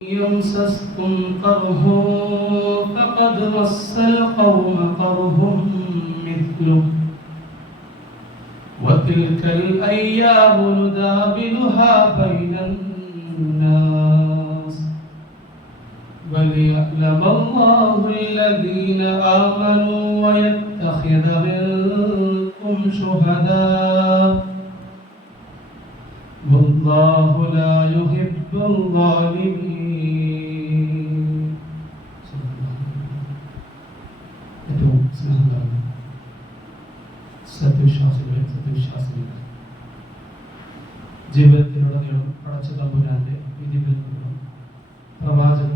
يمسسكم قرح فقد مس القوم قرح مثله وتلك الأيام نداولها بين الناس وليعلم الله الذين آمنوا ويتخذ منكم شهداء والله لا يحب الظالمين. സത്യവിശ്വാസികളെ ജീവിതത്തിലുടനീളം പടച്ച തമ്പുരാന്റെ വിധികളും പ്രവാചകൻ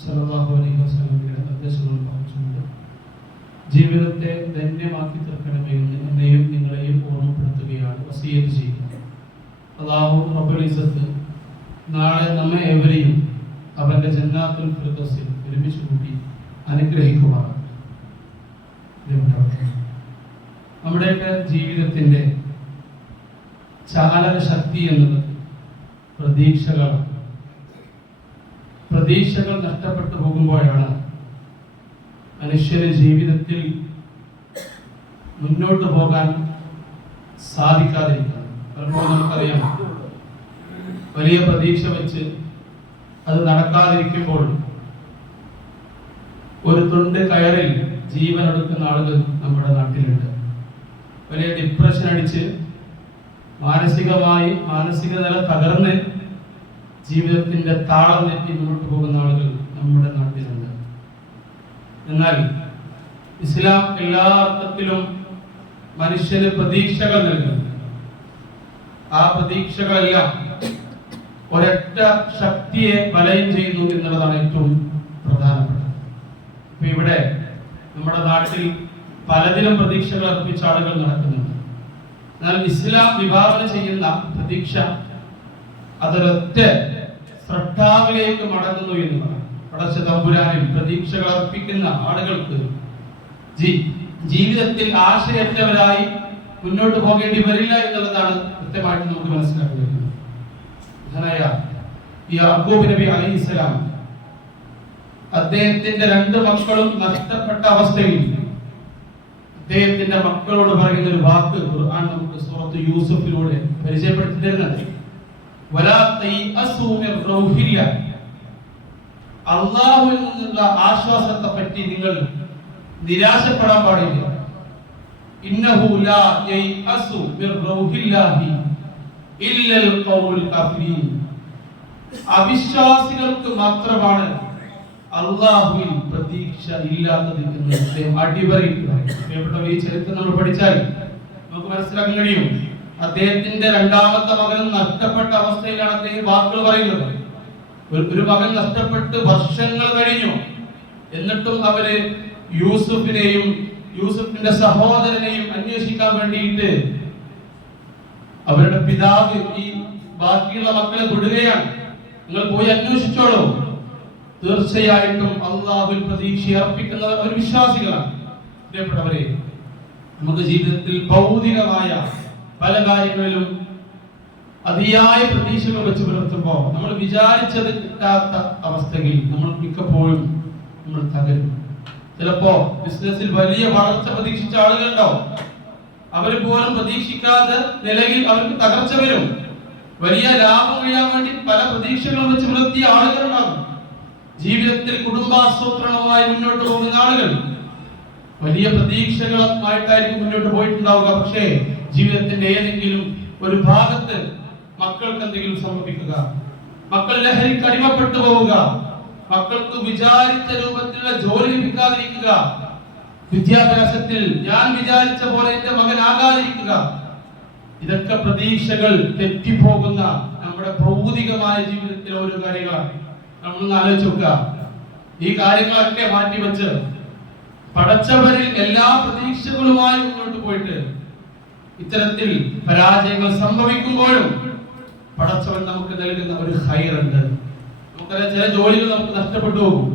സല്ലല്ലാഹു അലൈഹി വസല്ലമയുടെ നിർദ്ദേശങ്ങളും പാലിച്ചുകൊണ്ട് ജീവിതത്തെ ധന്യമാക്കി തീർക്കണമേ എന്ന് എന്നെയും നിങ്ങളെയും ഓർമ്മപ്പെടുത്തുകയാണ് വസിയത്ത് ചെയ്യുന്നത്. അല്ലാഹു റബ്ബുൽ ഇസ്സത്ത് നാളെ നമ്മെ ഏവരെയും അവന്റെ ജന്നാത്തുൽ ഫിർദൗസിൽ ഒരുമിച്ച് കൂട്ടി അനുഗ്രഹിക്കുമാറാകട്ടെ. നമ്മുടെയൊക്കെ ജീവിതത്തിന്റെ ചാലക ശക്തി എന്നത് പ്രതീക്ഷകൾ നഷ്ടപ്പെട്ടു പോകുമ്പോഴാണ് മനുഷ്യന് ജീവിതത്തിൽ മുന്നോട്ട് പോകാൻ സാധിക്കാതിരിക്കുന്നത്. പലപ്പോഴും നമുക്കറിയാം, വലിയ പ്രതീക്ഷ വെച്ച് അത് നടക്കാതിരിക്കുമ്പോൾ ഒരു തുണ്ട് കയറിൽ ജീവൻ എടുക്കുന്ന ആളുകൾ നമ്മുടെ നാട്ടിലുണ്ട്. വലിയ ഡിപ്രഷൻ അടിച്ച് മാനസിക നില തകർന്ന് ജീവിതത്തിന്റെ താളം തെറ്റി മുന്നോട്ട് പോകുന്ന ആളുകൾ നമ്മുടെ നാട്ടിലുണ്ട്. എന്നാൽ ഇസ്ലാം എല്ലാ അർത്ഥത്തിലും മനുഷ്യന് പ്രതീക്ഷകൾ നൽകുന്നു. ആ പ്രതീക്ഷകളെല്ലാം ഒരൊറ്റ ശക്തിയെ വലയം ചെയ്യുന്നു എന്നുള്ളതാണ് ഏറ്റവും പ്രധാനപ്പെട്ടത്. ഇപ്പൊ ഇവിടെ നമ്മുടെ നാട്ടിൽ പലതിനും പ്രതീക്ഷകൾ അർപ്പിച്ച ആളുകൾ നടക്കുന്നുണ്ട്. എന്നാൽ ഇസ്ലാം വിഭാവന ചെയ്യുന്ന പ്രതീക്ഷ അതൊരൊറ്റ സ്രഷ്ടാവിലേക്ക് മടങ്ങുന്നു എന്നതാണ്. പടച്ച തമ്പുരാനിൽ പ്രതീക്ഷകൾ അർപ്പിക്കുന്ന ആളുകൾക്ക് ജീവിതത്തിൽ ആശയറ്റവരായി മുന്നോട്ട് പോകേണ്ടി വരില്ല എന്നുള്ളതാണ് കൃത്യമായിട്ട് നമുക്ക് മനസ്സിലാക്കി വരുന്നത്. യാക്കൂബ് നബി അലൈഹിസ്സലാം അദ്ദേഹത്തിന്റെ രണ്ട് മക്കളും നഷ്ടപ്പെട്ട അവസ്ഥയിൽ അദ്ദേഹത്തിന്റെ മക്കളോട് പറയുന്ന ഒരു വാക്ക് ഖുർആൻ നമുക്ക് സൂറത്ത് യൂസുഫിലൂടെ പരിചയപ്പെടുത്തി തരുന്നുണ്ട്. വലാ തൈഅസൂ മിർ റൗഹില്ലാ, അല്ലാഹുവിൽ നിന്നുള്ള ആശ്വാസത്തെ പറ്റി നിങ്ങൾ നിരാശപ്പെടാൻ പാടില്ല. ഇന്നഹു ലാ യൈഅസു മിർ റൗഹില്ലാഹി ഇല്ലൽ ഖൗമുൽ കാഫിരീൻ, അവിശ്വാസികൾക്ക് മാത്രമാണ് അല്ലാഹുവിൽ പ്രതീക്ഷ ഇല്ലാത്തത് എന്ന് അദ്ദേഹം അടിവരയിട്ടുണ്ട്. ഈ ചരിത്രം നമ്മൾ പഠിച്ചാൽ നമുക്ക് മനസ്സിലാക്കാൻ കഴിയും. അദ്ദേഹത്തിന്റെ രണ്ടാമത്തെ മകൻ നഷ്ടപ്പെട്ട അവസ്ഥയിലാണ് അദ്ദേഹം വാക്കുകൾ പറയുന്നത്. ഒരു മകൻ നഷ്ടപ്പെട്ട് വർഷങ്ങൾ കഴിഞ്ഞു. എന്നിട്ടും അവര് യൂസുഫിന്റെ സഹോദരനെയും അന്വേഷിക്കാൻ വേണ്ടിയിട്ട് അവരുടെ പിതാവ് ഈ ബാക്കിയുള്ള മക്കളെ വിടുകയാണ്. നിങ്ങൾ പോയി അന്വേഷിച്ചോളൂ. തീർച്ചയായിട്ടും അല്ലാഹുവിൽ പ്രതീക്ഷ അർപ്പിക്കുന്ന ഒരു വിശ്വാസികളാണ്. പ്രിയപ്പെട്ടവരെ, നമുക്ക് ജീവിതത്തിൽ ഭൗതികമായ പല കാര്യങ്ങളിലും അതിയായ പ്രതീക്ഷകൾ വെച്ച് പുലർത്തുമ്പോൾ നമ്മൾ വിചാരിച്ചത് കിട്ടാത്ത അവസ്ഥയിൽ നമ്മൾ മിക്കപ്പോഴും നമ്മൾ തകരും. ചിലപ്പോ ബിസിനസ്സിൽ വലിയ വളർച്ച പ്രതീക്ഷിച്ച ആളുകളുണ്ടാവും. അവര് പോലും പ്രതീക്ഷിക്കാതെ നിലയിൽ അവർക്ക് തകർച്ച വരും. വലിയ ലാഭം കഴിയാൻ വേണ്ടി പല പ്രതീക്ഷകളും വെച്ച് പുലർത്തിയ ആളുകളുണ്ടാകും. ജീവിതത്തിൽ കുടുംബാസൂത്രണവുമായി മുന്നോട്ട് പോകുന്ന ആളുകൾ വലിയ പ്രതീക്ഷകളുമായിട്ടായിരിക്കും മുന്നോട്ട് പോയിട്ടുണ്ടാവുക. പക്ഷേ ജീവിതത്തിന്റെ ഏതെങ്കിലും ഒരു ഭാഗത്ത് മക്കൾക്ക് എന്തെങ്കിലും സംഭവിക്കുക, മക്കൾ ലഹരിക്ക് അടിമപ്പെട്ടു പോവുക, മക്കൾക്ക് വിചാരിച്ച രൂപത്തിലുള്ള ജോലി ലഭിക്കാതിരിക്കുക, വിദ്യാഭ്യാസത്തിൽ ഞാൻ വിചാരിച്ച പോലെ എന്റെ മകനാകാതിരിക്കുക, ഇതൊക്കെ പ്രതീക്ഷകൾ തെറ്റിപ്പോകുന്ന നമ്മുടെ ഭൗതികമായ ജീവിതത്തിലെ ഓരോ കാര്യങ്ങളാണ്. നമ്മളൊന്ന് ആലോചിച്ച് നോക്കുക. ഈ കാര്യങ്ങളൊക്കെ മാറ്റിവെച്ച് പടച്ചവരിൽ എല്ലാ പ്രതീക്ഷകളുമായി മുന്നോട്ട് പോയിട്ട് ഇത്തരത്തിൽ പരാജയങ്ങൾ സംഭവിക്കുമ്പോഴും പടച്ചവൻ നമുക്ക് നൽകുന്ന ഒരു ഖൈറുണ്ട്. നമുക്കറിയാം, ചില ജോലികൾ നമുക്ക് നഷ്ടപ്പെട്ടു പോകും.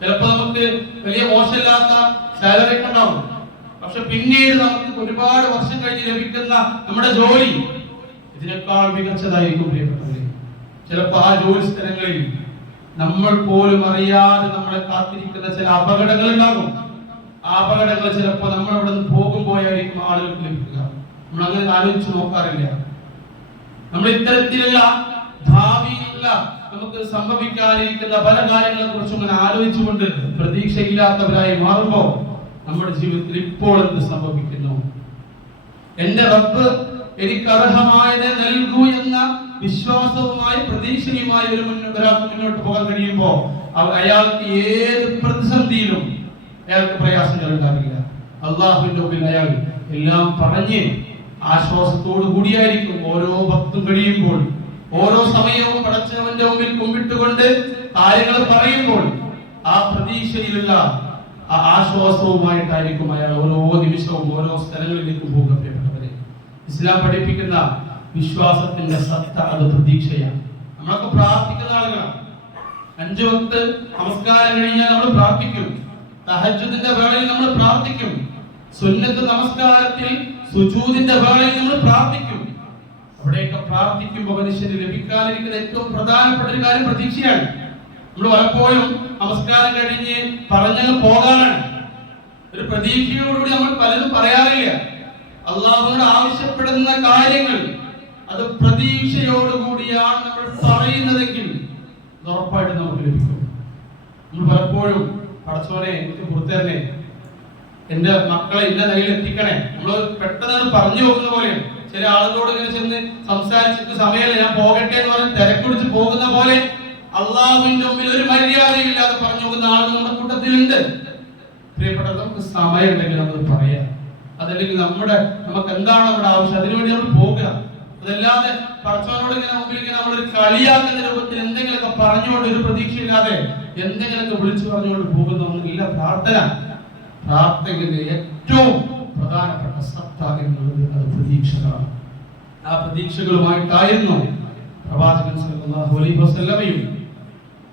ചിലപ്പോൾ നമുക്ക് വലിയ മോശമില്ലാത്ത സാലറി ഉണ്ടാവും. പക്ഷെ പിന്നീട് നമുക്ക് ഒരുപാട് വർഷം കഴിഞ്ഞ് ലഭിക്കുന്ന നമ്മുടെ ജോലി ഇതിനേക്കാൾ മികച്ചതായിരിക്കും. പ്രിയപ്പെട്ടവരെ, ചിലപ്പോൾ ആ ജോലി സ്ഥലങ്ങളിൽ നമ്മൾ പോലും അറിയാതെ നമ്മളെ കാത്തിരിക്കുന്ന ചില അപകടങ്ങൾ ഉണ്ടാകും. ആ അപകടങ്ങൾ ചിലപ്പോൾ നമ്മൾ അവിടെ നിന്ന് പോകുമ്പോഴായിരിക്കും ആളുകൾക്ക് ലഭിക്കുക. നമ്മൾ അങ്ങനെ ആലോചിച്ച് നോക്കാറില്ല. നമ്മൾ ഇത്തരത്തിലുള്ള ഭാവിയിലുള്ള നമുക്ക് സംഭവിക്കാനിരിക്കുന്ന പല കാര്യങ്ങളെ കുറിച്ചും അങ്ങനെ ആലോചിച്ചുകൊണ്ട് പ്രതീക്ഷയില്ലാത്തവരായി മാറുമ്പോൾ നമ്മുടെ ജീവിതത്തിൽ ഇപ്പോൾ എന്ത് സംഭവിക്കുന്നു, എന്റെ റബ്ബ് എനിക്ക് അർഹമായത് നൽകൂ എന്ന വിശ്വാസവുമായി പ്രതീക്ഷയുമായി ഒരാൾക്ക് മുന്നോട്ട് പോകാൻ കഴിയുമ്പോൾ അയാൾക്ക് ഏത് പ്രതിസന്ധിയിലും അയാൾക്ക് പ്രയാസങ്ങൾ ഉണ്ടാകില്ല. അള്ളാഹുവിന്റെ മുമ്പിൽ അയാൾ എല്ലാം പറഞ്ഞ് ആശ്വാസത്തോടു കൂടിയായിരിക്കും ഓരോ ഭക്തും കഴിയുമ്പോൾ, ഓരോ സമയവും പടച്ചവന്റെ മുമ്പിൽ കുമ്പിട്ടുകൊണ്ട് കാര്യങ്ങൾ പറയുമ്പോൾ ആ പ്രതീക്ഷയിലുള്ള ആ ആശ്വാസവുമായിട്ടായിരിക്കും അയാൾ ഓരോ നിമിഷവും ഓരോ സ്ഥലങ്ങളിലേക്കും പോകപ്പെട്ടവരെ. ഇസ്ലാം പഠിപ്പിക്കുന്ന വിശ്വാസത്തിന്റെ സത്ത അത് പ്രതീക്ഷയാണ്. നമ്മളൊക്കെ പ്രാർത്ഥിക്കുന്ന ആളുകളാണ്. 5 വക്ത് നമസ്കാരം കഴിഞ്ഞാൽ നമ്മൾ പ്രാർത്ഥിക്കും. തഹജ്ജുദിന്റെ വേളയിൽ നമ്മൾ പ്രാർത്ഥിക്കും. സുന്നത്ത് നമസ്കാരത്തിൽ സുജൂദിന്റെ വേളയിൽ നമ്മൾ പ്രാർത്ഥിക്കും. അവിടെയൊക്കെ പ്രാർത്ഥിക്കുമ്പോൾ മനുഷ്യന് ലഭിക്കാതിരിക്കുന്ന ഏറ്റവും പ്രധാനപ്പെട്ട ഒരു കാര്യം പ്രതീക്ഷയാണ്. നമ്മൾ പലപ്പോഴും നമസ്കാരം കഴിഞ്ഞ് പറഞ്ഞങ്ങ് പോകാനാണ്. ഒരു പ്രതീക്ഷയോടുകൂടി നമ്മൾ പലരും പറയാറില്ല. അള്ളാഹുവിനോട് ആവശ്യപ്പെടുന്ന കാര്യങ്ങൾ അത് പ്രതീക്ഷയോടുകൂടിയാണ് നമ്മൾ പറയുന്നതെങ്കിൽ ഉറപ്പായിട്ട് നമുക്ക് ലഭിക്കും. നമ്മൾ പലപ്പോഴും പടച്ചോനെ എനിക്ക് പുറത്തേരണേ, എന്റെ മക്കളെ എന്റെ നിലയിൽ എത്തിക്കണേ, നമ്മൾ പെട്ടെന്ന് പറഞ്ഞു പോകുന്ന പോലെ ചില ആളുകളോട് ഇങ്ങനെ ചെന്ന് സംസാരിച്ചിട്ട് സമയമല്ല ഞാൻ പോകട്ടെ എന്ന് പറഞ്ഞ് തിരക്കുടിച്ച് പോകുന്ന പോലെ അള്ളാഹുവിന്റെ മുമ്പിൽ ഒരു മര്യാദയില്ലാതെ പറഞ്ഞു പോകുന്ന ആളുകൾ നമ്മുടെ കൂട്ടത്തിലുണ്ട്. പ്രിയപ്പെട്ടത്, നമുക്ക് സമയം ഉണ്ടെങ്കിൽ നമ്മൾ പറയാം. അതല്ലെങ്കിൽ നമുക്ക് എന്താണ് നമ്മുടെ ആവശ്യം അതിനുവേണ്ടി നമ്മൾ പോകുക. അതല്ലാതെ പടച്ചവനോട് ഇങ്ങനെ മുമ്പിൽ ഇങ്ങനെ നമ്മളൊരു കളിയാക്കുന്ന രൂപത്തിൽ എന്തെങ്കിലുമൊക്കെ പറഞ്ഞുകൊണ്ട് ഒരു പ്രതീക്ഷയില്ലാതെ എന്തെങ്കിലുമൊക്കെ വിളിച്ചു പറഞ്ഞുകൊണ്ട് പോകുന്നൊന്നുമില്ല. പ്രാർത്ഥനയുടെ ഏറ്റവും പ്രധാനപ്പെട്ട സത്ത എന്നുള്ളത് അത് പ്രതീക്ഷകളാണ്. ആ പ്രതീക്ഷകളുമായിട്ടായിരുന്നു പ്രവാചകൻ സല്ലല്ലാഹു അലൈഹി വസല്ലമയും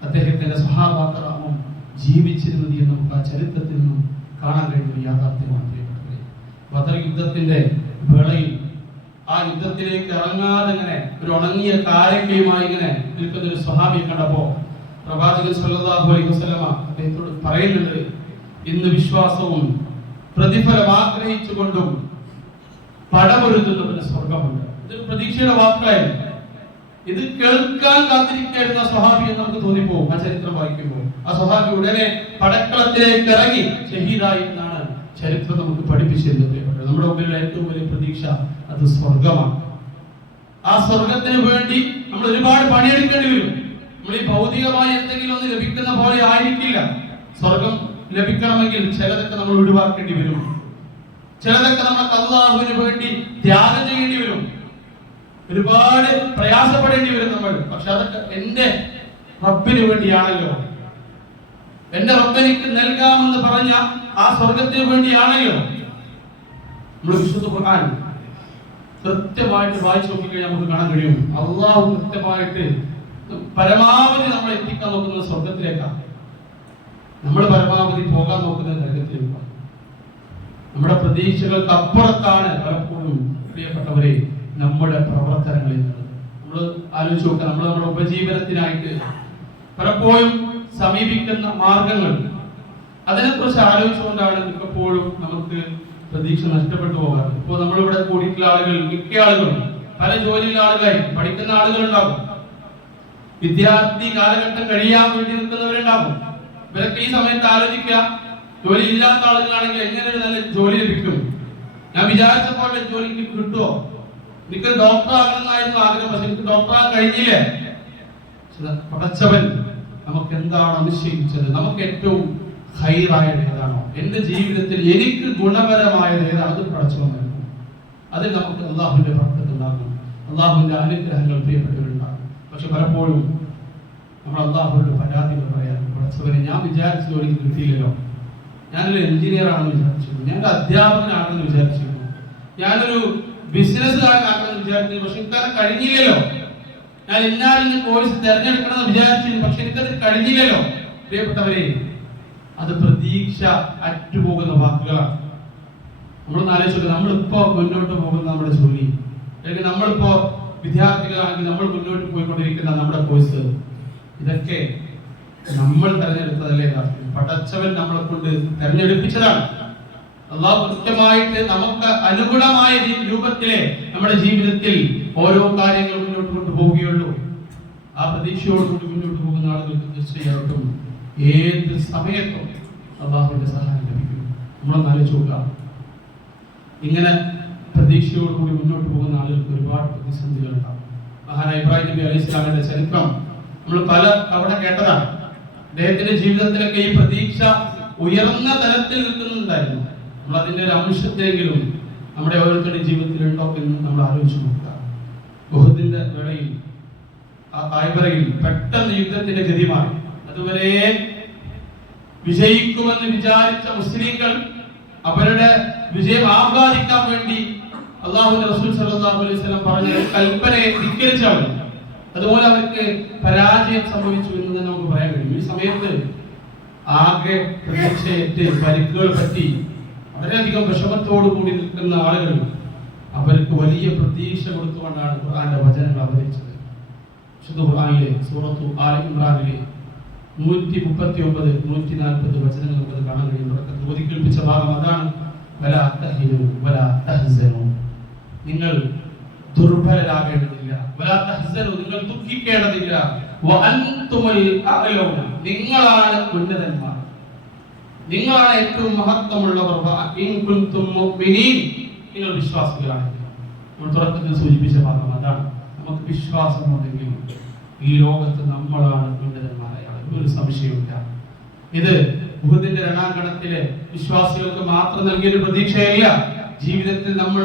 അദ്ദേഹത്തിന്റെ സഹാബാക്കളും ജീവിച്ചിരുന്നത് എന്ന് നമുക്ക് ആ ചരിത്രത്തിൽ നിന്നും കാണാൻ കഴിയുന്ന യാഥാർത്ഥ്യമാണ്. ബദർ യുദ്ധത്തിന്റെ വേളയിൽ ആ യുദ്ധത്തിലേക്ക് ഇറങ്ങാതെ ഇങ്ങനെ ഒരു ഉണങ്ങിയ കാരക്കയുമായി ഇങ്ങനെ നിൽക്കുന്ന ഒരു സ്വഹാബിയെ കണ്ടപ്പോ പ്രവാചകൻ സല്ലല്ലാഹു അലൈഹി വസല്ലമ അദ്ദേഹത്തോട് പറയുന്നുണ്ട്, ഇന്ന് വിശ്വാസവും പ്രതിഫലം ആഗ്രഹിച്ചുകൊണ്ടും പടപൊരുതുന്നതിന് സ്വർഗമുണ്ട്. ഇതൊരു പ്രതീക്ഷയുടെ വാക്കായിരുന്നു. ഇത് കേൾക്കാൻ കാത്തിരിക്കുന്ന സ്വഹാബി എന്ന് നമുക്ക് തോന്നിപ്പോകും ആ ചരിത്രം വായിക്കുമ്പോൾ. ആ സ്വഹാബി ഉടനെ പടക്കളത്തിലേക്ക് ഇറങ്ങി ഷഹീദായി എന്നാണ് ചരിത്രം നമുക്ക് പഠിപ്പിച്ചിരുന്നത്. നമ്മുടെ മുമ്പിലുള്ള ഏറ്റവും വലിയ പ്രതീക്ഷ അത് സ്വർഗമാണ്. ആ സ്വർഗത്തിന് വേണ്ടി നമ്മൾ ഒരുപാട് പണിയെടുക്കേണ്ടി വരും. നമ്മൾ ഈ ഭൗതികമായി എന്തെങ്കിലും ഒന്ന് ലഭിക്കുന്ന പോലെ ആയിരിക്കില്ല. സ്വർഗം ലഭിക്കണമെങ്കിൽ ചിലതൊക്കെ നമ്മൾ ഒഴിവാക്കേണ്ടി വരും. ചിലതൊക്കെ നമുക്ക് അല്ലാഹുവിന് വേണ്ടി ത്യാഗം ചെയ്യേണ്ടി വരും. ഒരുപാട് പ്രയാസപ്പെടേണ്ടി വരും നമ്മൾ. പക്ഷെ അതൊക്കെ എന്റെ റബ്ബിന് വേണ്ടിയാണല്ലോ, എന്റെ റബ്ബിനിക്ക് നൽകാമെന്ന് പറഞ്ഞ ആ സ്വർഗത്തിന് വേണ്ടിയാണല്ലോ. നമ്മൾ വിശുദ്ധ ഖുർആൻ കൃത്യമായിട്ട് വായിച്ചു നോക്കിക്കഴിഞ്ഞാൽ നമുക്ക് കാണാൻ കഴിയും. അള്ളാഹു കൃത്യമായിട്ട് പരമാവധി നമ്മൾ എത്തിക്കാൻ നോക്കുന്നത് സ്വർഗത്തിലേക്കാണ്. നമ്മൾ പരമാവധി പോകാൻ നോക്കുന്നത് നരകത്തിലേക്കാണ്. നമ്മുടെ പ്രതീക്ഷകൾക്ക് അപ്പുറത്താണ് പലപ്പോഴും പ്രിയപ്പെട്ടവരെ നമ്മുടെ പ്രവർത്തനങ്ങളിൽ നിന്നത്. നമ്മൾ ആലോചിച്ച് നോക്കുക, നമ്മൾ നമ്മുടെ ഉപജീവനത്തിനായിട്ട് പലപ്പോഴും സമീപിക്കുന്ന മാർഗങ്ങൾ, അതിനെക്കുറിച്ച് ആലോചിച്ചുകൊണ്ടാണ് മിക്കപ്പോഴും നമുക്ക് പ്രതീക്ഷ നഷ്ടപ്പെട്ടു പോകാറ്. ഇപ്പോൾ നമ്മളിവിടെ കൂടിയിട്ടുള്ള ആളുകൾ, മിക്ക ആളുകളും പല ജോലിയുള്ള ആളുകളായി പഠിക്കുന്ന ആളുകളുണ്ടാകും, വിദ്യാർത്ഥി കാലഘട്ടം കഴിയാൻ വേണ്ടി നിൽക്കുന്നവരുണ്ടാകും. ഇവരൊക്കെ ഈ സമയത്ത് ആലോചിക്കുക, ജോലി ഇല്ലാത്ത ആളുകളാണെങ്കിൽ എങ്ങനെ ഒരു നല്ല ജോലി ലഭിക്കും, ഞാൻ വിചാരിച്ച പോലെ ജോലിക്ക് കിട്ടുമോ, എനിക്ക് ഡോക്ടർ ആകണമെന്നായിരുന്നു ആഗ്രഹം, പക്ഷെ എനിക്ക് ഡോക്ടർ ആകാൻ കഴിഞ്ഞില്ലേ. പടച്ചവൻ നമുക്ക് എന്താണ് നിശ്ചയിച്ചത്, നമുക്ക് ഏറ്റവും ഹൈറായത് ഏതാണോ, എന്റെ ജീവിതത്തിൽ എനിക്ക് ഗുണപരമായത് ഏതാണ്, അത് പടച്ചവൻ നൽകും. അതിൽ നമുക്ക് അള്ളാഹുവിന്റെ ബർക്കത്ത് ഉണ്ടാകും, അള്ളാഹുവിന്റെ അനുഗ്രഹങ്ങൾ പ്രിയപ്പെട്ടവരുണ്ടാകും. പക്ഷെ പലപ്പോഴും നമ്മൾ അള്ളാഹുവിന്റെ പരാതികൾ പറയാൻ, പടച്ചവനെ ഞാൻ വിചാരിച്ച ജോലിക്ക് കിട്ടിയില്ലല്ലോ, ഞാനൊരു എഞ്ചിനീയർ ആണെന്ന് വിചാരിച്ചിരുന്നു, ഞാനൊരു അധ്യാപകനാണെന്ന് വിചാരിച്ചിരുന്നു, ഞാനൊരു ബിസിനസ്സുകാരനാണെന്ന് വിചാരിച്ചിരുന്നു, പക്ഷെ എനിക്കത് കഴിഞ്ഞില്ലല്ലോ, ഞാൻ ഇന്നാലിന് കോഴ്സ് തിരഞ്ഞെടുക്കണമെന്ന് വിചാരിച്ചിരുന്നു, പക്ഷെ എനിക്കത് കഴിഞ്ഞില്ലല്ലോ. പ്രിയപ്പെട്ടവരെ, അത് പ്രതീക്ഷ അറ്റുപോകുന്ന വാക്കുകളാണ്. നമ്മളൊന്ന് ആലോചിച്ചോളൂ, നമ്മളിപ്പോ മുന്നോട്ട് പോകുന്ന നമ്മുടെ ജോലി, അല്ലെങ്കിൽ നമ്മളിപ്പോ വിദ്യാർത്ഥികളാണെങ്കിൽ നമ്മൾ മുന്നോട്ട് പോയിക്കൊണ്ടിരിക്കുന്ന നമ്മുടെ കോഴ്സ്, ഇതൊക്കെ നമ്മൾ തെരഞ്ഞെടുത്തതല്ലേ യാഥാർത്ഥ്യം. പടച്ചവൻ നമ്മളെ കൊണ്ട് തെരഞ്ഞെടുപ്പിച്ചതാണ്. അള്ളാഹു കൃത്യമായിട്ട് നമുക്ക് അനുഗുണമായ രൂപത്തിലെ നമ്മുടെ ജീവിതത്തിൽ ഓരോ കാര്യങ്ങൾ മുന്നോട്ട് കൊണ്ടുപോവുകയുള്ളൂ. ആ പ്രതീക്ഷയോടുകൂടി മുന്നോട്ട് പോകുന്ന ആളുകൾക്ക് തീർച്ചയായിട്ടും ഏത് സമയത്തും അള്ളാഹുവിന്റെ സഹായം ലഭിക്കും. നമ്മളൊന്ന് ആലോചിച്ച് നോക്കുക. ഇങ്ങനെ പ്രതീക്ഷയോടുകൂടി മുന്നോട്ട് പോകുന്ന ആളുകൾക്ക് ഒരുപാട് പ്രതിസന്ധികൾ ഉണ്ടാകും. മഹാനായ ഇബ്രാഹിം നബി അലൈഹി സ്വലാമിന്റെ ചരിത്രം നമ്മൾ പല തവണ കേട്ടതാണ്. അദ്ദേഹത്തിന്റെ ജീവിതത്തിലൊക്കെ ഈ പ്രതീക്ഷ ഉയർന്ന തലത്തിൽ നിൽക്കുന്നുണ്ടായിരുന്നു. നമ്മൾ അതിന്റെ ഒരു അംശത്തെങ്കിലും നമ്മുടെ ഓരോരുത്തരുടെയും ജീവിതത്തിൽ ഉണ്ടോ എന്ന് നമ്മൾ ആലോചിച്ച് നോക്കുക. ഉഹദിന്റെ വേളയിൽ ആ തായ്വരയിൽ പെട്ടെന്ന് യുദ്ധത്തിന്റെ ഗതി മാറി. അതുവരെ വിജയിക്കുമെന്ന് വിചാരിച്ച മുസ്ലിങ്ങൾ അവരുടെ വിജയം ആഹ്ലാദിക്കാൻ വേണ്ടി അല്ലാഹുവിന്റെ റസൂൽ സല്ലല്ലാഹു അലൈഹി വസല്ലം പറഞ്ഞ കൽപ്പനയെ ധിക്കരിച്ചവർ, അതുപോലെ അവർക്ക് പരാജയം സംഭവിച്ചു എന്ന് തന്നെ നമുക്ക് പറയാൻ കഴിയും. ഈ സമയത്ത് ആകെ പ്രതീക്ഷയേറ്റ് പരിക്കുകൾ പറ്റി വളരെയധികം വിഷമത്തോടു കൂടി നിൽക്കുന്ന ആളുകൾ അവർക്ക് വലിയ പ്രതീക്ഷ കൊടുത്തുകൊണ്ടാണ് ഖുർആന്റെ വചനങ്ങൾ അവതരിച്ചത്. വിശുദ്ധ ഖുർആനിലെ സൂറത്തു ആല ഇംറാനിലെ 139 140 വചനങ്ങൾ നമുക്ക് കാണാൻ കഴിയും. തുടക്കത്തിൽ ഓതി കേൾപ്പിച്ച ഭാഗം അതാണ്. വലാ തഹ്നു വലാ തഹ്സനു, നിങ്ങൾ ദുർബലരാകേണ്ടതില്ല. വലാ തഹ്സനു, നിങ്ങൾ ദുഃഖിക്കേണ്ടതില്ല. വഅൻതുമുൽ അഅലൗന, നിങ്ങളാണ് ഉന്നതന്മാർ, നിങ്ങളാണ് ഏറ്റവും മഹത്വമുള്ളവർ. ഇൻ കുൻതും മുഅ്മിനീൻ, നിങ്ങൾ വിശ്വാസികളാണെങ്കിൽ. നമ്മൾ തുടക്കത്തിൽ സൂചിപ്പിച്ച ഭാഗം അതാണ്. നമുക്ക് വിശ്വാസമുണ്ടെങ്കിൽ ഈ ലോകത്ത് നമ്മളാണ് ഉന്നതന്മാരായ ആളുകൾ, ഒരു സംശയമില്ല. ഇത് ഉഹദിന്റെ രണാങ്കണത്തിലെ വിശ്വാസികൾക്ക് മാത്രം നൽകിയൊരു പ്രതീക്ഷയല്ല. ജീവിതത്തിൽ നമ്മൾ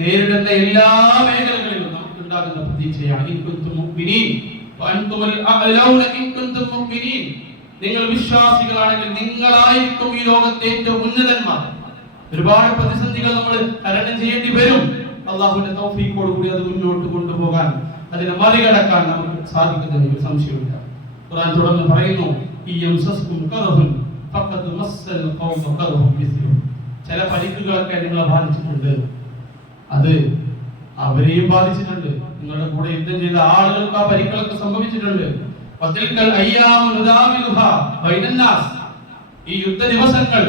നേരിടുന്ന എല്ലാ മേഖലകളിലും നമുക്ക് ഉണ്ടാകുന്ന പ്രതീക്ഷയാണ്. ഇൻ കുൻതും മുഅ്മിനീൻ വഅൻതുമുൽ അഅലൗന ഇൻ കുൻതും മുഅ്മിനീൻ, നിങ്ങൾ വിശ്വാസികളാണെങ്കിൽ നിങ്ങളായിരിക്കും ഈ ലോകത്തെ ഏറ്റവും ഉന്നതന്മാർ. ഒരുപാട് പ്രതിസന്ധികൾ നമ്മൾ തരണം ചെയ്യേണ്ടി വരും. അള്ളാഹുവിന്റെ തൗഫീഖോട് കൂടി അത് മുന്നോട്ട് കൊണ്ടുപോകാൻ, അതിനെ മറികടക്കാൻ നമുക്ക് സാധിക്കുന്നതിന് ഒരു സംശയമില്ല. ഖുർആൻ തുടർന്ന് പറയുന്നു, ചില പരിക്കുകളൊക്കെ നിങ്ങളെ ബാധിച്ചിട്ടുണ്ട്, അത് അവരെയും ബാധിച്ചിട്ടുണ്ട്. നിങ്ങളുടെ കൂടെ യുദ്ധം ചെയ്ത ആളുകൾക്ക് ആ പരിക്കുകളൊക്കെ സംഭവിച്ചിട്ടുണ്ട്. ഈ യുദ്ധ ദിവസങ്ങൾ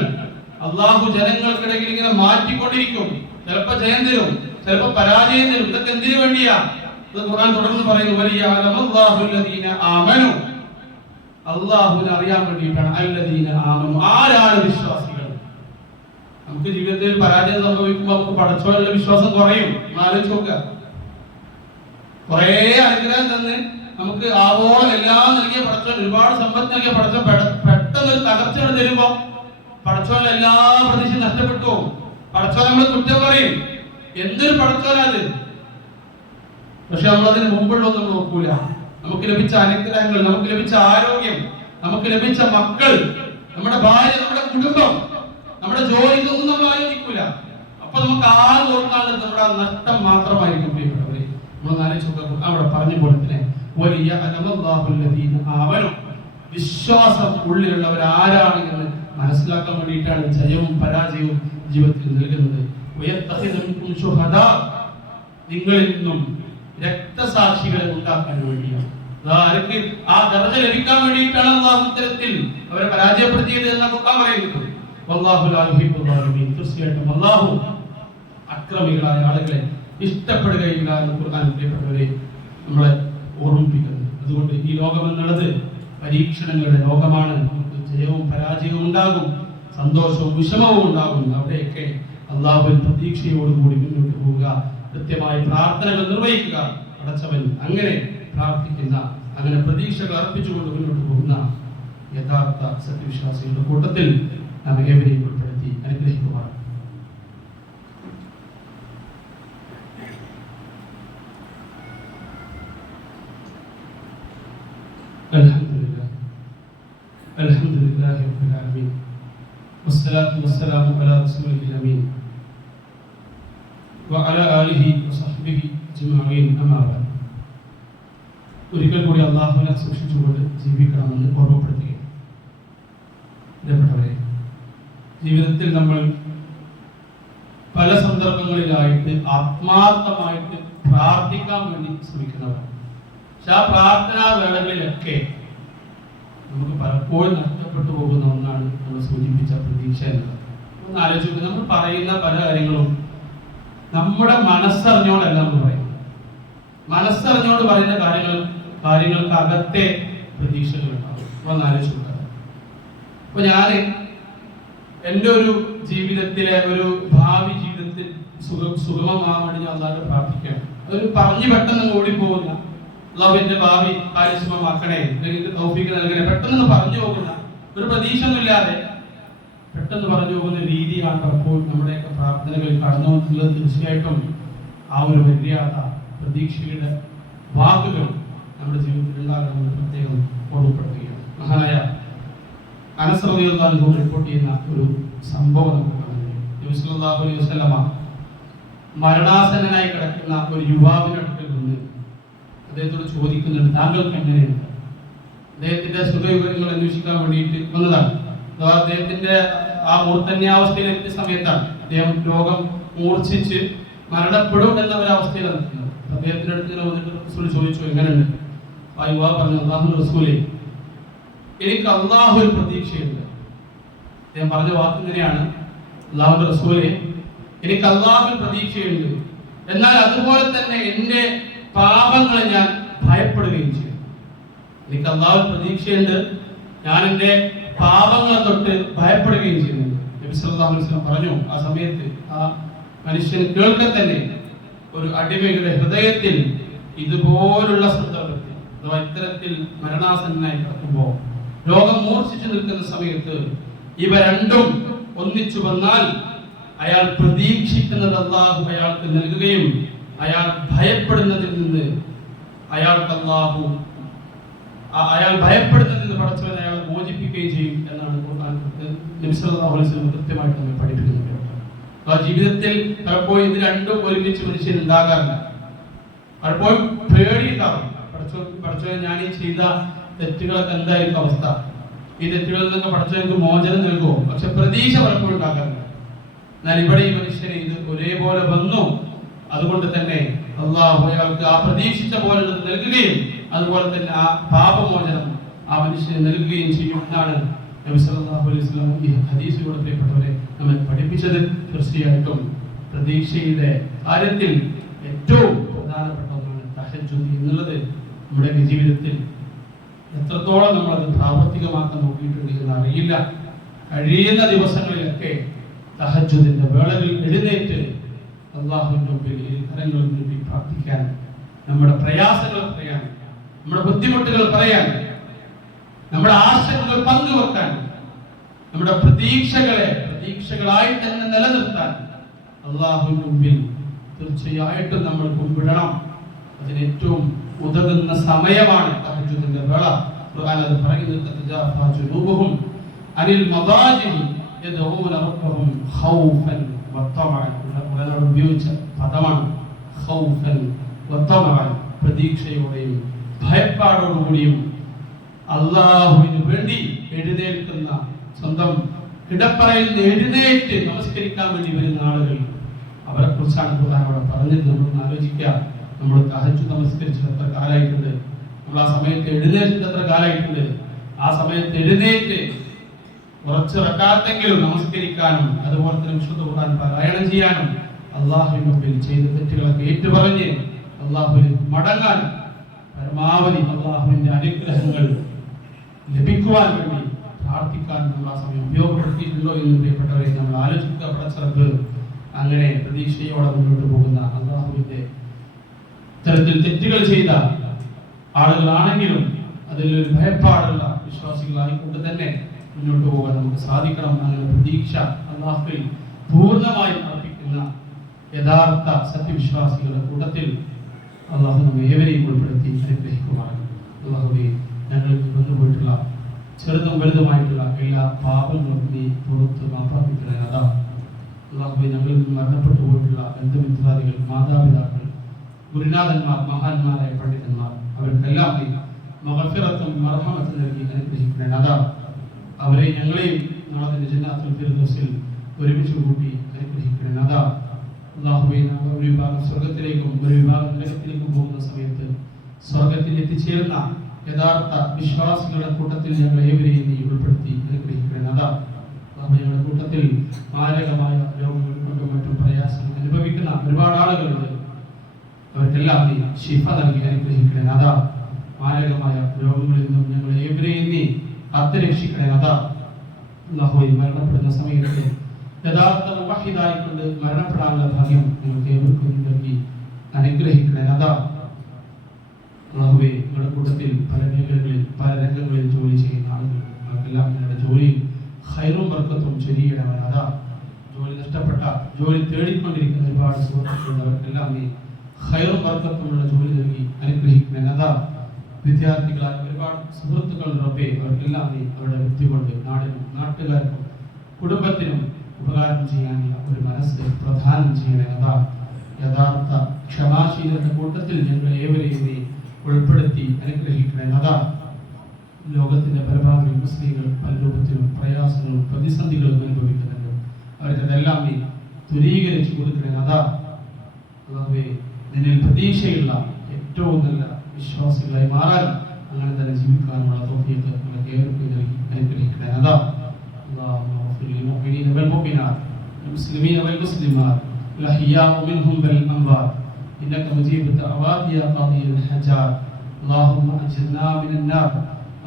അള്ളാഹു ജനങ്ങൾക്കിടയിൽ ഇങ്ങനെ മാറ്റിക്കൊണ്ടിരിക്കും. ചിലപ്പോ ജയം തരും, ചിലപ്പോ പരാജയം തരും. ഇതൊക്കെ എന്തിനു വേണ്ടിയാ? ഖുർആൻ തുടർന്ന് പറയുന്നു, അള്ളാഹുവിനെ അറിയാൻ വേണ്ടിയിട്ടാണ്. അല്ലദീന ആമനു, ആരാണ് വിശ്വാസികൾ? നമുക്ക് ജീവിതത്തിൽ പരാജയം സംഭവിക്കുമ്പോൾ നമുക്ക് പടച്ചവനുള്ള വിശ്വാസം കുറയും. ആലോചിച്ച് നോക്കുക. കുറെ അനുഗ്രഹം തന്ന് നമുക്ക് ആവോളം എല്ലാം നൽകിയ പടച്ചവൻ, ഒരുപാട് സമ്പത്ത് നൽകിയ പടച്ചവൻ പെട്ടെന്ന് ഒരു തകർച്ചകൾ തരുമ്പോ പടച്ചവന്റെ എല്ലാ പ്രതീക്ഷയും നഷ്ടപ്പെട്ടു പോകും. പടച്ചവൻ നമ്മൾ കുറ്റം പറയും, എന്തൊരു പടച്ചവനാത്. പക്ഷെ നമ്മളതിന് മുമ്പുള്ളതൊന്നും നമ്മൾ നോക്കൂല. നമുക്ക് ലഭിച്ച അനുഗ്രഹങ്ങൾ, നമുക്ക് ലഭിച്ച ആരോഗ്യം, നമുക്ക് ലഭിച്ച മക്കൾ, നമ്മുടെ ഭാര്യ, നമ്മുടെ കുടുംബം, നമ്മുടെ ജോലിക്കൊന്നും നമ്മൾ ആലോചിക്കൂല. അപ്പൊ നമുക്ക് ആകെ ഓർക്കാനുള്ളത് നമ്മുടെ നഷ്ടം മാത്രമായിരിക്കും. പ്രിയപ്പെട്ടവരെ, നമ്മൾ ആലോചിച്ച് അവിടെ പറഞ്ഞ പോലെ തന്നെ വലിയ ആവനം, വിശ്വാസം ഉള്ളിലുള്ളവർ ആരാണ് എന്ന് മനസ്സിലാക്കാൻ വേണ്ടിയിട്ടാണ് ജയവും പരാജയവും ജീവിതത്തിൽ നൽകുന്നത്. നിങ്ങളിൽ നിന്നും രക്തസാക്ഷികളെ ഉണ്ടാക്കാൻ വേണ്ടിയാണ്. ആർക്ക് ആ ദർജ ലഭിക്കാൻ വേണ്ടിയിട്ടാണ് അല്ലാഹു ഇത്തരത്തിൽ അവരെ പരാജയപ്പെടുത്തിയത് എന്ന് ഖുർആൻ പറയുന്നത്. വല്ലാഹു ലാ യുഹിബ്ബുൽ ളാലിമീൻ, തീർച്ചയായിട്ടും അല്ലാഹു അക്രമികളായ ആളുകളെ ഇഷ്ടപ്പെടുകയില്ല എന്ന് ഖുർആൻ പ്രിയപ്പെട്ടവരെ നമ്മളെ ഓർമ്മിപ്പിക്കുന്നത്. അതുകൊണ്ട് ഈ ലോകം എന്നുള്ളത് പരീക്ഷണങ്ങളുടെ ലോകമാണ്. നമുക്ക് ജയവും പരാജയവും ഉണ്ടാകും, സന്തോഷവും വിഷമവും ഉണ്ടാകും. അവിടെയൊക്കെ അല്ലാഹുവിൽ പ്രതീക്ഷയോടുകൂടി മുന്നോട്ട് പോവുക, കൃത്യമായ പ്രാർത്ഥനകൾ നിർവഹിക്കുക. പടച്ചവൻ അങ്ങനെ പ്രാർത്ഥിക്കുന്ന, അങ്ങനെ പ്രതീക്ഷകൾ അർപ്പിച്ചുകൊണ്ട് മുന്നോട്ട് പോകുന്ന യഥാർത്ഥ സത്യവിശ്വാസികളുടെ കൂട്ടത്തിൽ നാം ഏവരെയും ഉൾപ്പെടുത്തി അനുഗ്രഹിക്കുവാൻ അൽഹംദുലില്ലാഹി റബ്ബിൽ ആലമീൻ വസ്സലാത്തു വസ്സലാമു അലാ റസൂലിൽ അമീൻ വഅലാ ആലിഹി വസഹ്ബിഹി അജ്മഈൻ. അമ്മാ ബഅദ്. ഒരിക്കൽ കൂടി അല്ലാഹുവിനെ സൂക്ഷിച്ചുകൊണ്ട് ജീവിക്കണമെന്ന് ഓർമ്മപ്പെടുത്തുകയാണ്. പ്രിയപ്പെട്ടവരെ, ജീവിതത്തിൽ നമ്മൾ പല സന്ദർഭങ്ങളിലായിട്ട് ആത്മാർത്ഥമായിട്ട് പ്രാർത്ഥിക്കാൻ വേണ്ടി ശ്രമിക്കുന്നവർ. പക്ഷെ ആ പ്രാർത്ഥനാ വേളകളിലൊക്കെ നമുക്ക് പലപ്പോഴും നഷ്ടപ്പെട്ടു പോകുന്ന ഒന്നാണ് നമ്മൾ സൂചിപ്പിച്ച പ്രതീക്ഷ എന്നത്. ഒന്ന് ആലോചിക്കുക, നമ്മൾ പറയുന്ന പല കാര്യങ്ങളും നമ്മുടെ മനസ്സറിഞ്ഞോടല്ല നമ്മൾ പറയുന്നത്. മനസ്സറിഞ്ഞോട് പറയുന്ന കാര്യങ്ങൾക്ക് അകത്തെ പ്രതീക്ഷകൾ ഉണ്ടാവും. ഒന്ന് ആലോചിക്കുക. അപ്പൊ ഞാൻ എൻ്റെ ഒരു ജീവിതത്തിലെ ഒരു ഭാവി ജീവിതത്തിൽ സുഗമമാകാൻ വേണ്ടി ഞാൻ അല്ലാതെ പ്രാർത്ഥിക്കണം. അതൊരു പറഞ്ഞു പെട്ടെന്ന് ഓടിപ്പോകുന്ന എന്റെ ഭാവി കാര്യക്ഷമമാക്കണേ, അല്ലെങ്കിൽ തൗഫീഖ് നൽകണേ, പെട്ടെന്ന് പറഞ്ഞു പോകുന്ന ഒരു പ്രതീക്ഷ ഒന്നുമില്ലാതെ പെട്ടെന്ന് പറഞ്ഞു പോകുന്ന രീതിയാണ് പലപ്പോഴും നമ്മുടെയൊക്കെ പ്രാർത്ഥനകളിൽ കടന്നു വന്നിട്ടുള്ളത്. തീർച്ചയായിട്ടും ആ ഒരു മര്യാദ പ്രതീക്ഷയുടെ വാക്കുകൾ നമ്മുടെ ജീവിതത്തിൽ ഉണ്ടാകണമെന്ന് പ്രത്യേകം ഓർമ്മപ്പെടുത്തുകയാണ്. മഹാനായ അനസ് റളിയല്ലാഹു അൻഹു റിപ്പോർട്ട് ചെയ്യുന്ന ഒരു സംഭവം നമുക്ക് കാണാൻ കഴിയും. നബി സല്ലല്ലാഹു അലൈഹി വസല്ലമ മരണാസന്നനായി കിടക്കുന്ന ഒരു യുവാവിന്റെ അടുക്കൽ നിന്ന് അദ്ദേഹത്തോട് ചോദിക്കുന്നുണ്ട്, താങ്കൾക്ക് എങ്ങനെയുണ്ട്? അദ്ദേഹത്തിന്റെ സുഖവിവരങ്ങൾ അന്വേഷിക്കാൻ വേണ്ടിയിട്ട് വന്നതാണ്. അദ്ദേഹത്തിന്റെ ആ മൂർധന്യാവസ്ഥയിലെത്തിയ സമയത്താണ് അദ്ദേഹം രോഗം മൂർച്ഛിച്ച് മരണപ്പെടും എന്ന ഒരവസ്ഥയിലാണ് നിൽക്കുന്നത്. അദ്ദേഹത്തിന്റെ അടുത്ത് ഇങ്ങനെ വന്നിട്ട് റസൂൽ ചോദിച്ചു, എങ്ങനെയുണ്ട്? ആ യുവാവ് പറഞ്ഞു, അല്ലാഹു റസൂലേ, എനിക്ക് അല്ലാഹുവിൽ പ്രതീക്ഷയുണ്ട്. അദ്ദേഹം പറഞ്ഞ വാക്ക് ഇങ്ങനെയാണ്, അല്ലാഹു റസൂലേ, എനിക്ക് അല്ലാഹുവിൽ പ്രതീക്ഷയുണ്ട്, എന്നാൽ അതുപോലെ തന്നെ എന്റെ പാപങ്ങളെ ഞാൻ ഭയപ്പെടുകയും ചെയ്യും. എനിക്ക് അല്ലാഹുവിൽ പ്രതീക്ഷയുണ്ട്, ഞാൻ എന്റെ പാപങ്ങളെ തൊട്ട് ഭയപ്പെടുകയും ചെയ്യുന്നു. നബി സല്ലല്ലാഹു അലൈഹി വസല്ലം പറഞ്ഞു, ആ സമയത്ത് ആ മനുഷ്യൻ കേൾക്കെ തന്നെ ഒരു അടിമയുടെ ഹൃദയത്തിൽ ഇതുപോലുള്ള ശ്രദ്ധവൃത്തി, അഥവാ ഇത്തരത്തിൽ മരണാസന്നനായി കിടക്കുമ്പോൾ രോഗം മൂർച്ഛിച്ചു നിൽക്കുന്ന സമയത്ത് ഇവ രണ്ടും ഒന്നിച്ചു വന്നാൽ അയാൾ പ്രതീക്ഷിക്കുന്നത് അല്ലാഹു അയാൾക്ക് നൽകുകയും അയാൾ ഭയപ്പെടുന്നതിൽ നിന്ന് അയാൾ ഭയപ്പെടുന്നതിൽ നിന്ന് പടച്ചവൻ അയാളെ മോചിപ്പിക്കുകയും ചെയ്യും എന്നാണ് നബി സല്ലല്ലാഹു അലൈഹി വസല്ലം കൃത്യമായിട്ട് നമ്മെ പഠിപ്പിക്കുന്നത്. ആ ജീവിതത്തിൽ പലപ്പോഴും ഇത് രണ്ടും ഒരുമിച്ച് മനുഷ്യൻ ഉണ്ടാകാറില്ല. പലപ്പോഴും പേടി ഉണ്ടാവും. പടച്ചവൻ ഞാൻ ഈ ചെയ്ത തെറ്റുകളൊക്കെ എന്തായിരിക്കും അവസ്ഥ, ഈ തെറ്റുകളിൽ നിന്നൊക്കെ പടച്ചവനക്ക് മോചനം നൽകുമോ? പക്ഷെ പ്രതീക്ഷ പലപ്പോഴും ഉണ്ടാകാറില്ല. എന്നാൽ ഇവിടെ ഈ മനുഷ്യന് ഇത് ഒരേപോലെ വന്നു. അതുകൊണ്ട് തന്നെ അല്ലാഹു അയാൾക്ക് ആ പ്രതീക്ഷിച്ച പോലെ നൽകുകയും അതുപോലെ തന്നെ ആ പാപമോചനം ആ മനുഷ്യന് നൽകുകയും ചെയ്യും എന്നാണ് നബി സല്ലല്ലാഹു അലൈഹി വസല്ലം ഈ ഹദീസിലൂടെ പ്രിയപ്പെട്ടവരെ നമ്മെ പഠിപ്പിച്ചത്. തീർച്ചയായിട്ടും പ്രതീക്ഷയുടെ കാര്യത്തിൽ ഏറ്റവും പ്രധാനപ്പെട്ട ഒന്നാണ് തഹജ്ജുദ് എന്നുള്ളത്. നമ്മുടെ ജീവിതത്തിൽ എത്രത്തോളം നമ്മളത് പ്രാവർത്തികമാക്കാൻ നോക്കിയിട്ടുണ്ട് എന്ന് അറിയില്ല. കഴിയുന്ന ദിവസങ്ങളിലൊക്കെ തഹജ്ജുദിന്റെ വേളകളിൽ എഴുന്നേറ്റ് അല്ലാഹുവിന്റെ മുമ്പിൽ കരങ്ങൾ നീട്ടി പ്രാർത്ഥിക്കാൻ, നമ്മുടെ പ്രയാസങ്ങൾ പറയാൻ, നമ്മുടെ ബുദ്ധിമുട്ടുകൾ പറയാൻ, നമ്മുടെ ആശങ്കകൾ പങ്കുവെക്കാൻ, നമ്മുടെ പ്രതീക്ഷകളായി തന്നെ നിലനിർത്താൻ അല്ലാഹുവിന്റെ മുമ്പിൽ തീർച്ചയായിട്ടും നമ്മൾ കുമ്പിടണം. അതിന് ഏറ്റവും ഉതകുന്ന സമയമാണ് തഹജ്ജുദിന്റെ വേള. ഖുർആൻ അത് പറയുന്നത്, തതജാഫാ ജുനൂബുഹും അനിൽ മദാജിഇ യദഊന റബ്ബഹും ഖൗഫൻ വതമഅൻ. ഖുർആൻ ഉപയോഗിച്ച പദമാണ് ഖൗഫൻ വതമഅൻ. പ്രതീക്ഷയോടെയും ഭയപ്പാടോടുകൂടിയും അല്ലാഹുവിന് വേണ്ടി എഴുന്നേൽക്കുന്ന, സ്വന്തം കിടപ്പറയിൽ നിന്ന് എഴുന്നേറ്റ് നമസ്കരിക്കാൻ വേണ്ടി വരുന്ന ആളുകൾ, അവരെ കുറിച്ചാണ് ഖുർആൻ അവിടെ പറഞ്ഞത്. നമ്മളൊന്ന് ആലോചിക്കുക, നമ്മൾ തഹജ്ജുദ് നമസ്കരിച്ചിട്ട് എത്ര കാലമായിട്ടുണ്ട്? നമ്മൾ ആ സമയത്ത് എഴുന്നേറ്റിട്ട് എത്ര കാലമായിട്ടുണ്ട്? ആ സമയത്ത് എഴുന്നേറ്റ് കുറച്ച് റക്അത്തെങ്കിലും നമസ്കരിക്കാനും അതുപോലെ തന്നെ വിശുദ്ധ ഖുർആൻ പാരായണം ചെയ്യാനും അല്ലാഹുവിന്റെ മുമ്പിൽ ചെയ്ത തെറ്റുകളൊക്കെ ഏറ്റുപറഞ്ഞ് അല്ലാഹുവിന് മടങ്ങാൻ, പരമാവധി അല്ലാഹുവിന്റെ അനുഗ്രഹങ്ങൾ ലഭിക്കുവാൻ വേണ്ടി പ്രാർത്ഥിക്കാൻ നമ്മൾ ആ സമയം ഉപയോഗപ്പെടുത്തിയിട്ടുണ്ടോ എന്ന് പ്രിയപ്പെട്ടവരെ നമ്മൾ ആലോചിക്കുക. പടച്ചറബ് അങ്ങനെ പ്രതീക്ഷയോടെ മുന്നോട്ട് പോകുന്ന, അല്ലാഹുവിന്റെ തരത്തിൽ തെറ്റുകൾ ചെയ്ത ആളുകളാണെങ്കിലും അതിലൊരു ഭയപ്പാടുള്ള വിശ്വാസികളായിക്കൊണ്ട് തന്നെ മുന്നോട്ട് പോകാൻ നമുക്ക് സാധിക്കണം. അങ്ങനെ പ്രതീക്ഷ അല്ലാഹുവിൽ പൂർണ്ണമായി അർപ്പിക്കുന്ന യഥാർത്ഥ സത്യവിശ്വാസികളുടെ കൂട്ടത്തിൽ അല്ലാഹു നമ്മെ ഏവരെയും ഉൾപ്പെടുത്തി അനുഗ്രഹിക്കുമാറാണ്. അല്ലാഹുവേ, ഞങ്ങൾക്ക് വന്നുപോയിട്ടുള്ള ചെറുതും വലുതുമായിട്ടുള്ള എല്ലാ പാപങ്ങളും നീ പുറത്ത് മാപ്പാക്കിത്തരണേ. അതാ അല്ലാഹുവേ, ഞങ്ങളിൽ നിന്ന് മരണപ്പെട്ടു പോയിട്ടുള്ള ബന്ധുമിത്രാദികൾ, മാതാപിതാക്കൾ, ഗുരുനാഥന്മാർ, മഹാന്മാരായ പണ്ഡിതന്മാർ, അവർക്കെല്ലാം നീ മഗ്ഫിറത്തും മർഹമത്തും നൽകി അനുഗ്രഹിക്കണേ. അതാ അവരെ ഞങ്ങളെയും നാളെ ജന്നാത്തുൽ ഫിർദൗസിൽ ഒരുമിച്ച് കൂട്ടി അനുഗ്രഹിക്കണേ. അതാ അല്ലാഹുവേ, ഒരു വിഭാഗം സ്വർഗത്തിലേക്കും ഒരു വിഭാഗം നരകത്തിലേക്കും പോകുന്ന സമയത്ത് സ്വർഗത്തിൽ എത്തിച്ചേർന്ന യഥാർത്ഥ വിശ്വാസികളുടെ കൂട്ടത്തിൽ ഞങ്ങൾ ഏവരെയും നീ ഉൾപ്പെടുത്തി അനുഗ്രഹിക്കണേ നാഥ. ഞങ്ങളുടെ കൂട്ടത്തിൽ മാരകമായ രോഗങ്ങൾ കൊണ്ടും മറ്റും പ്രയാസങ്ങൾ അനുഭവിക്കുന്ന ഒരുപാട് ആളുകളുണ്ട്. അവർക്കെല്ലാം നീ ശിഫ നൽകി അനുഗ്രഹിക്കണേ നാഥ. മാരകമായ രോഗങ്ങളിൽ നിന്നും ഞങ്ങൾ ഏവരെയും നീ കാത്തുരക്ഷിക്കണേ നാഥ. അല്ലാഹുവേ, മരണപ്പെടുന്ന സമയത്ത് യഥാർത്ഥ മുവഹിദായിക്കൊണ്ട് മരണപ്പെടാനുള്ള ഭാഗ്യം ഞങ്ങൾക്ക് ഏവർക്കും നൽകി അനുഗ്രഹിക്കണേ നാഥ. അല്ലാഹുവേ, ഞങ്ങളുടെ കൂട്ടത്തിൽ പല മേഖലകളിൽ പല രംഗങ്ങളിൽ ജോലി ചെയ്യുന്ന ആളുകൾ ഞങ്ങൾക്കെല്ലാം ഞങ്ങളുടെ ജോലിയിൽ ഖൈറും ബർക്കത്തും ചൊരിയണമേ നാഥ. ജോലി നഷ്ടപ്പെട്ട, ജോലി തേടിക്കൊണ്ടിരിക്കുന്ന ഒരുപാട് സുഹൃത്തുക്കളുള്ളവർക്കെല്ലാം നീ ഖൈറും ബർക്കത്തുമുള്ള ജോലി നൽകി അനുഗ്രഹിക്കണേ നാഥ. വിദ്യാർത്ഥികളായ ഒരുപാട് സുഹൃത്തുക്കൾ റബ്ബേ, അവർക്കെല്ലാം നീ അവരുടെ ബുദ്ധി കൊണ്ട് നാടിനും നാട്ടുകാർക്കും കുടുംബത്തിനും ഉപകാരം ചെയ്യാനുള്ള ഒരു മനസ്സ് പ്രദാനം ചെയ്യണേ നാഥ. യഥാർത്ഥ ക്ഷമാശീലരുടെ കൂട്ടത്തിൽ ഞങ്ങൾ ഏവരെയും നീ ഉൾപ്പെടുത്തി അനുഗ്രഹിക്കണേ നാഥ. ലോകത്തിന്റെ പരമാവധി മുസ്ലിങ്ങൾ പല രൂപത്തിലും പ്രയാസങ്ങളും പ്രതിസന്ധികളും അനുഭവിക്കുന്നുണ്ട്. അവർക്കതെല്ലാം നീ ദൂരീകരിച്ചു കൊടുക്കണേ നാഥ. അല്ലാഹുവേ, നിന്നിൽ പ്രതീക്ഷയുള്ള ഏറ്റവും നല്ല വിശ്വാസികളായി മാറാൻ, അങ്ങനെ തന്നെ ജീവിക്കാനുള്ള തൗഫീഖ് ഞങ്ങൾക്ക് ഏവർക്കും നൽകി അനുഗ്രഹിക്കണേ നാഥ. اللهم اغفر للمؤمنين والمؤمنات والمسلمين والمسلمات الأحياء منهم والأموات إنك مجيب الدعوات يا قاضي الحاجات. اللهم أجرنا من النار،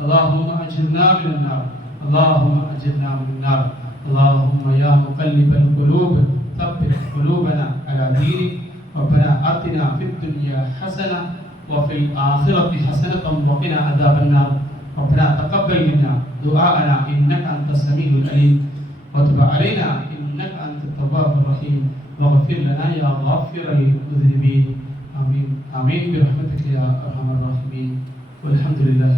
اللهم أجرنا من النار، اللهم أجرنا من النار. اللهم يا مقلب القلوب ثبت قلوبنا على دينك. ربنا آتنا في الدنيا حسنة وفي الآخرة حسنة وقنا عذاب النار. ربنا تقبل منا دعاءنا إنك أنت السميع العليم وتب علينا إنك أنت التواب الرحيم واغفر لنا يا غافر المذنبين. آمين آمين برحمتك يا أرحم الراحمين والحمد لله.